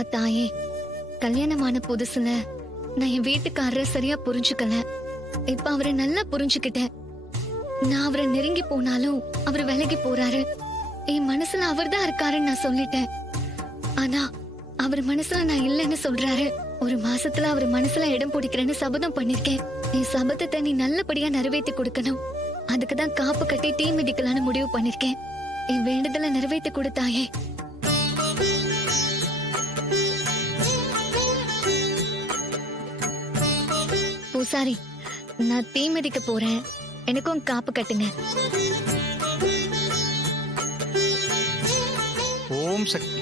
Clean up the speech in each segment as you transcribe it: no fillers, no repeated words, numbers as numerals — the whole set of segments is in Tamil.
அம்மா தாயே, கல்யாணமான புதுசுல நான் என் வீட்டுக்காரரை சரியா புரிஞ்சுக்கல. இப்ப அவரை நல்லா புரிஞ்சுக்கிட்டேன். நான் அவரை நெருங்கி போனாலும் அவர் விலகி போறாரு. என் மனசுல அவர்தான் இருக்காருன்னு நான் சொல்லிட்டேன். ஆனா அவர் மனசுல நான் இல்லைன்னு சொல்றாரு. ஒரு மாசத்துல அவர் மனசுல இடம் பிடிக்கிறேன்னு சபதம் பண்ணிருக்கேன். என் சபதத்தை நீ நல்லபடியா நிறைவேற்றி கொடுக்கணும். அதுக்குதான் காப்பு கட்டி டீ மிதிக்கலான்னு முடிவு பண்ணிருக்கேன். என் வேண்டுதலை நிறைவேற்றி கொடுத்தாயே. பூசாரி, நான் தீ மிதிக்க போறேன். எனக்கும் காப்பு கட்டுங்க. ஓம் சக்தி.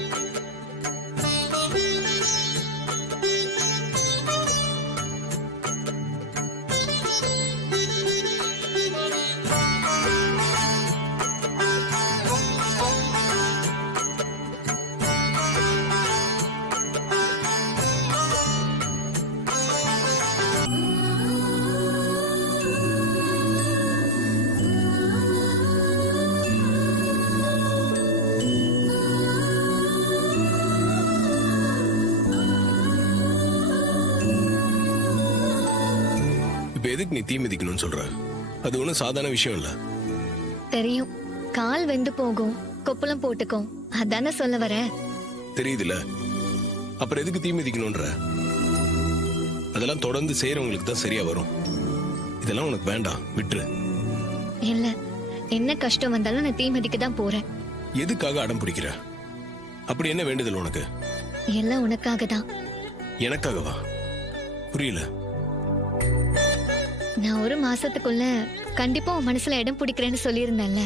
எதுக்கு நீ தீ மிதிக்கணும்னு சொல்ற? அது ஒண்ணும் சாதாரண விஷயம் இல்ல. தெரியும், கால் வெந்து போகும், கொப்பளம் போட்டுக்கும், அதானே சொல்ல வர. தெரியுதுல, அப்புறம் எதுக்கு தீ மிதிக்கணும்ன்ற? அதெல்லாம் தொடர்ந்து செய்யறவங்களுக்கு தான் சரியா வரும். இதெல்லாம் உனக்கு வேண்டாம், விட்டுரு. இல்ல, என்ன கஷ்டம் வந்தாலும் நான் தீ மிதிக்க தான் போறேன். எதுக்காக அடம் பிடிக்கிற? அப்படி என்ன வேண்டுதல் உனக்கு? எல்லாம் உனக்காக தான். எனக்காகவா? புரியல. நான் ஒரு மாசத்துக்குள்ள கண்டிப்பா உன் மனசுல இடம் பிடிக்கிறேன்னு சொல்லியிருந்தேன்ல,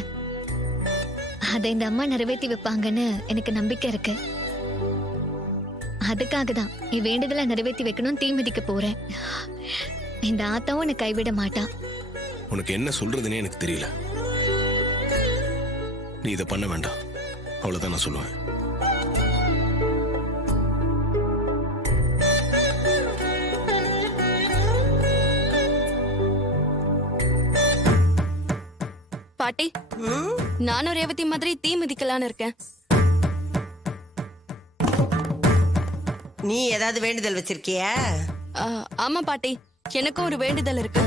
அதை இந்த அம்மா நிறைவேற்றி வைப்பாங்கன்னு எனக்கு நம்பிக்கை இருக்கு. அதுக்காக தான் என் வேண்டுதலை நிறைவேற்றி வைக்கணும் தீ மிதிக்க போறேன். இந்த ஆத்தாவும் என்னை கைவிட மாட்டான். உனக்கு என்ன சொல்றதுன்னே எனக்கு தெரியல. நீ இதை பண்ண வேண்டாம், அவ்வளவுதான் நான் சொல்லுவேன். பாட்டி, நானும் ரேவதி மாதிரி தீ மிதிக்கலான்னு இருக்கேன். நீ ஏதாவது வேண்டுதல் வச்சிருக்கியா? ஆமா பாட்டி, எனக்கும் ஒரு வேண்டுதல் இருக்கு.